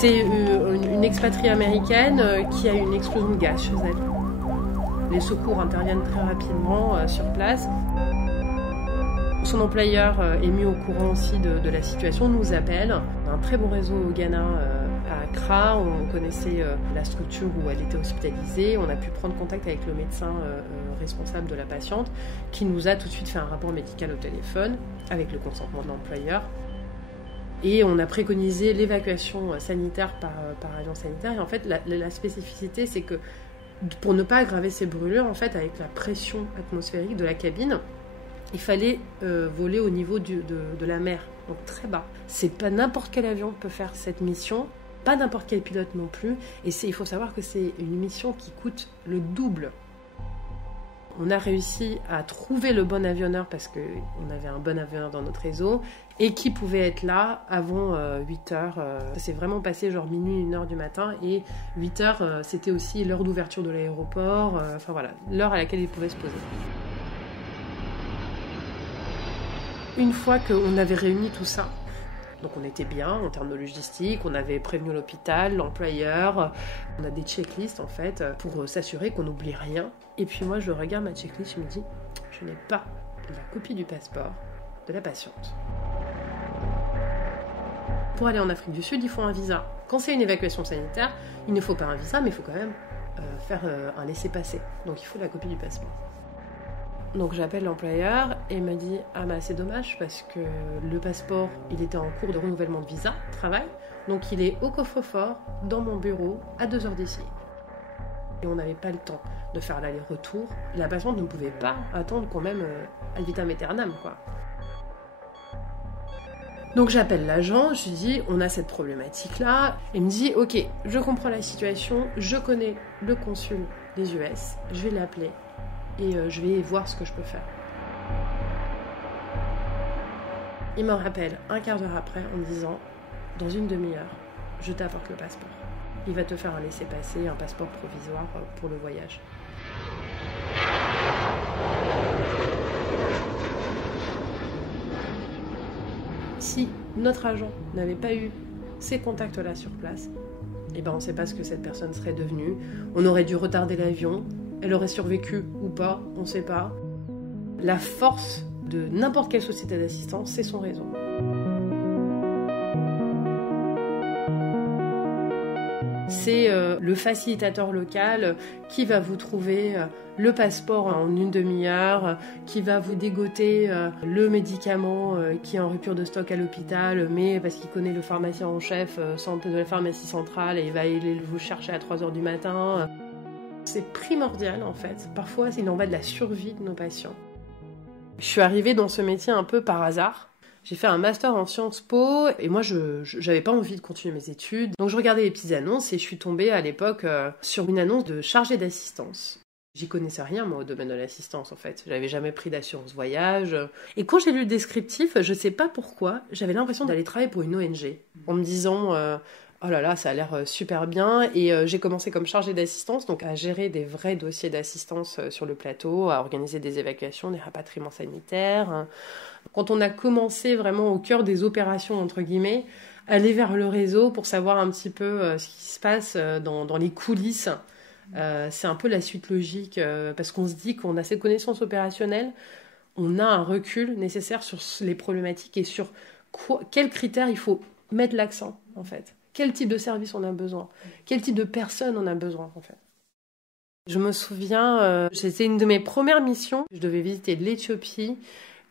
C'est une expatriée américaine qui a eu une explosion de gaz chez elle. Les secours interviennent très rapidement sur place. Son employeur est mis au courant aussi de la situation, nous appelle. On a un très bon réseau au Ghana à Accra, on connaissait la structure où elle était hospitalisée. On a pu prendre contact avec le médecin responsable de la patiente qui nous a tout de suite fait un rapport médical au téléphone avec le consentement de l'employeur. Et on a préconisé l'évacuation sanitaire par avion sanitaire. Et en fait, la spécificité, c'est que pour ne pas aggraver ces brûlures, en fait, avec la pression atmosphérique de la cabine, il fallait voler au niveau de la mer, donc très bas. C'est pas n'importe quel avion peut faire cette mission, pas n'importe quel pilote non plus. Et il faut savoir que c'est une mission qui coûte le double. On a réussi à trouver le bon avionneur parce qu'on avait un bon avionneur dans notre réseau et qui pouvait être là avant 8 heures. Ça s'est vraiment passé genre minuit, 1 heure du matin et 8 heures, c'était aussi l'heure d'ouverture de l'aéroport. Enfin voilà, l'heure à laquelle il pouvait se poser. Une fois qu'on avait réuni tout ça, donc on était bien en termes de logistique, on avait prévenu l'hôpital, l'employeur, on a des checklists en fait pour s'assurer qu'on n'oublie rien. Et puis moi je regarde ma checklist, je me dis, je n'ai pas la copie du passeport de la patiente. Pour aller en Afrique du Sud, il faut un visa. Quand c'est une évacuation sanitaire, il ne faut pas un visa, mais il faut quand même faire un laissez-passer. Donc il faut la copie du passeport. Donc j'appelle l'employeur et il me dit « Ah bah c'est dommage parce que le passeport, il était en cours de renouvellement de visa, travail, donc il est au coffre-fort, dans mon bureau, à 2 heures d'ici. » Et on n'avait pas le temps de faire l'aller-retour. La patiente ne pouvait pas attendre quand même ad vitam aeternam, quoi. Donc j'appelle l'agent, je lui dis « On a cette problématique-là. » Il me dit « Ok, je comprends la situation, je connais le consul des US, je vais l'appeler. Et je vais voir ce que je peux faire. » Il me rappelle un quart d'heure après en me disant « Dans une demi-heure, je t'apporte le passeport. Il va te faire un laissez-passer, un passeport provisoire pour le voyage. » Si notre agent n'avait pas eu ces contacts-là sur place, eh ben on ne sait pas ce que cette personne serait devenue. On aurait dû retarder l'avion. Elle aurait survécu ou pas, on ne sait pas. La force de n'importe quelle société d'assistance, c'est son réseau. C'est le facilitateur local qui va vous trouver le passeport en une demi-heure, qui va vous dégoter le médicament qui est en rupture de stock à l'hôpital, mais parce qu'il connaît le pharmacien en chef de la pharmacie centrale et il va aller vous chercher à 3 heures du matin. C'est primordial en fait. Parfois, il en va de la survie de nos patients. Je suis arrivée dans ce métier un peu par hasard. J'ai fait un master en Sciences Po et moi, je n'avais pas envie de continuer mes études. Donc, je regardais les petites annonces et je suis tombée à l'époque sur une annonce de chargé d'assistance. J'y connaissais rien, moi, au domaine de l'assistance, en fait. J'avais jamais pris d'assurance voyage. Et quand j'ai lu le descriptif, je sais pas pourquoi, j'avais l'impression d'aller travailler pour une ONG. En me disant... oh là là, ça a l'air super bien. Et j'ai commencé comme chargée d'assistance, donc à gérer des vrais dossiers d'assistance sur le plateau, à organiser des évacuations, des rapatriements sanitaires. Quand on a commencé vraiment au cœur des opérations, entre guillemets, aller vers le réseau pour savoir un petit peu ce qui se passe dans les coulisses, c'est un peu la suite logique, parce qu'on se dit qu'on a cette connaissance opérationnelle, on a un recul nécessaire sur les problématiques et sur quels critères il faut mettre l'accent, en fait. Quel type de service on a besoin? Quel type de personne on a besoin, en fait? Je me souviens, c'était une de mes premières missions. Je devais visiter l'Éthiopie,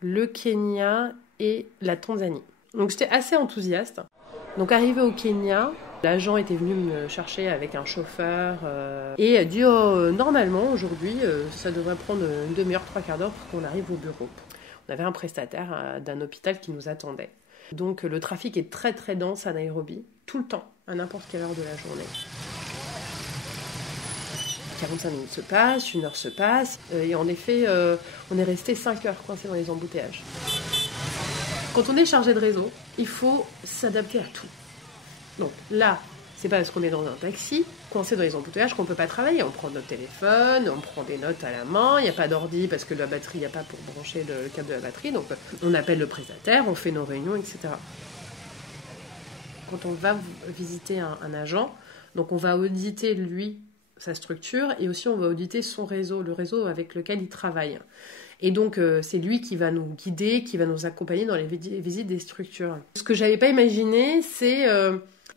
le Kenya et la Tanzanie. Donc j'étais assez enthousiaste. Donc arrivé au Kenya, l'agent était venu me chercher avec un chauffeur et a dit normalement aujourd'hui ça devrait prendre une demi-heure, 3/4 d'heure pour qu'on arrive au bureau. On avait un prestataire d'un hôpital qui nous attendait. Donc le trafic est très très dense à Nairobi, tout le temps, à n'importe quelle heure de la journée. 45 minutes se passent, 1 heure se passe, et en effet, on est resté 5 heures coincés dans les embouteillages. Quand on est chargé de réseau, il faut s'adapter à tout. Donc là, c'est pas parce qu'on est dans un taxi, coincé dans les embouteillages, qu'on peut pas travailler. On prend notre téléphone, on prend des notes à la main, il n'y a pas d'ordi parce que la batterie, il n'y a pas pour brancher le câble de la batterie, donc on appelle le prestataire, on fait nos réunions, etc. Quand on va visiter un agent, donc on va auditer lui, sa structure, et aussi on va auditer son réseau, le réseau avec lequel il travaille. Et donc c'est lui qui va nous guider, qui va nous accompagner dans les visites des structures. Ce que j'avais pas imaginé, c'est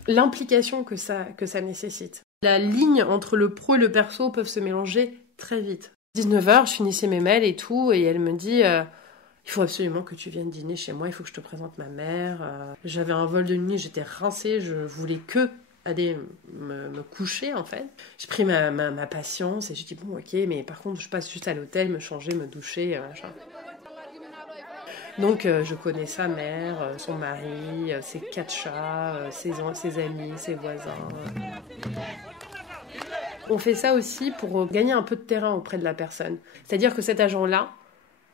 l'implication que ça nécessite. La ligne entre le pro et le perso peuvent se mélanger très vite. 19h, je finissais mes mails et tout, et elle me dit il faut absolument que tu viennes dîner chez moi, il faut que je te présente ma mère. J'avais un vol de nuit, j'étais rincée, je voulais que aller me coucher en fait. J'ai pris ma patience et j'ai dit bon ok, mais par contre je passe juste à l'hôtel, me changer, me doucher, machin. Donc je connais sa mère, son mari, ses 4 chats, ses amis, ses voisins. On fait ça aussi pour gagner un peu de terrain auprès de la personne. C'est-à-dire que cet agent-là,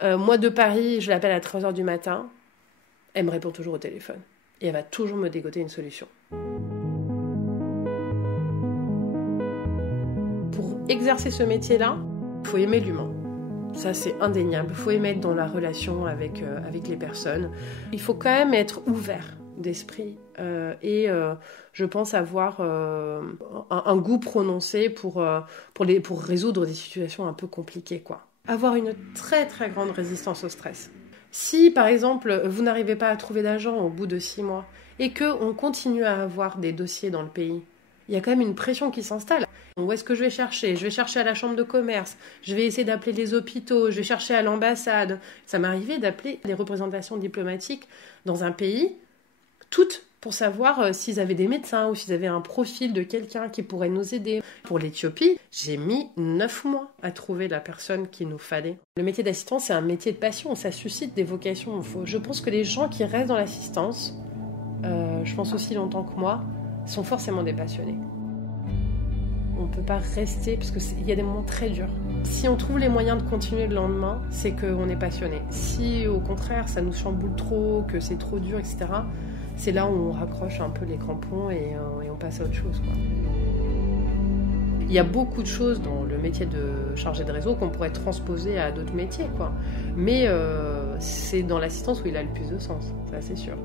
moi de Paris, je l'appelle à 3h du matin, elle me répond toujours au téléphone. Et elle va toujours me dégoter une solution. Pour exercer ce métier-là, il faut aimer l'humain. Ça, c'est indéniable. Il faut aimer être dans la relation avec les personnes. Il faut quand même être ouvert d'esprit et je pense avoir un goût prononcé pour résoudre des situations un peu compliquées, quoi. Avoir une très très grande résistance au stress. Si par exemple vous n'arrivez pas à trouver d'agent au bout de 6 mois et qu'on continue à avoir des dossiers dans le pays, il y a quand même une pression qui s'installe. Où est-ce que je vais chercher ? Je vais chercher à la chambre de commerce, je vais essayer d'appeler les hôpitaux, je vais chercher à l'ambassade. Ça m'est arrivé d'appeler les représentations diplomatiques dans un pays, toutes pour savoir s'ils avaient des médecins ou s'ils avaient un profil de quelqu'un qui pourrait nous aider. Pour l'Éthiopie, j'ai mis 9 mois à trouver la personne qu'il nous fallait. Le métier d'assistant, c'est un métier de passion, ça suscite des vocations. Je pense que les gens qui restent dans l'assistance, je pense aussi longtemps que moi, sont forcément des passionnés. On ne peut pas rester, parce qu'il y a des moments très durs. Si on trouve les moyens de continuer le lendemain, c'est qu'on est passionné. Si au contraire, ça nous chamboule trop, que c'est trop dur, etc., c'est là où on raccroche un peu les crampons et on passe à autre chose, quoi. Il y a beaucoup de choses dans le métier de chargé de réseau qu'on pourrait transposer à d'autres métiers, quoi. Mais c'est dans l'assistance où il a le plus de sens, ça c'est sûr.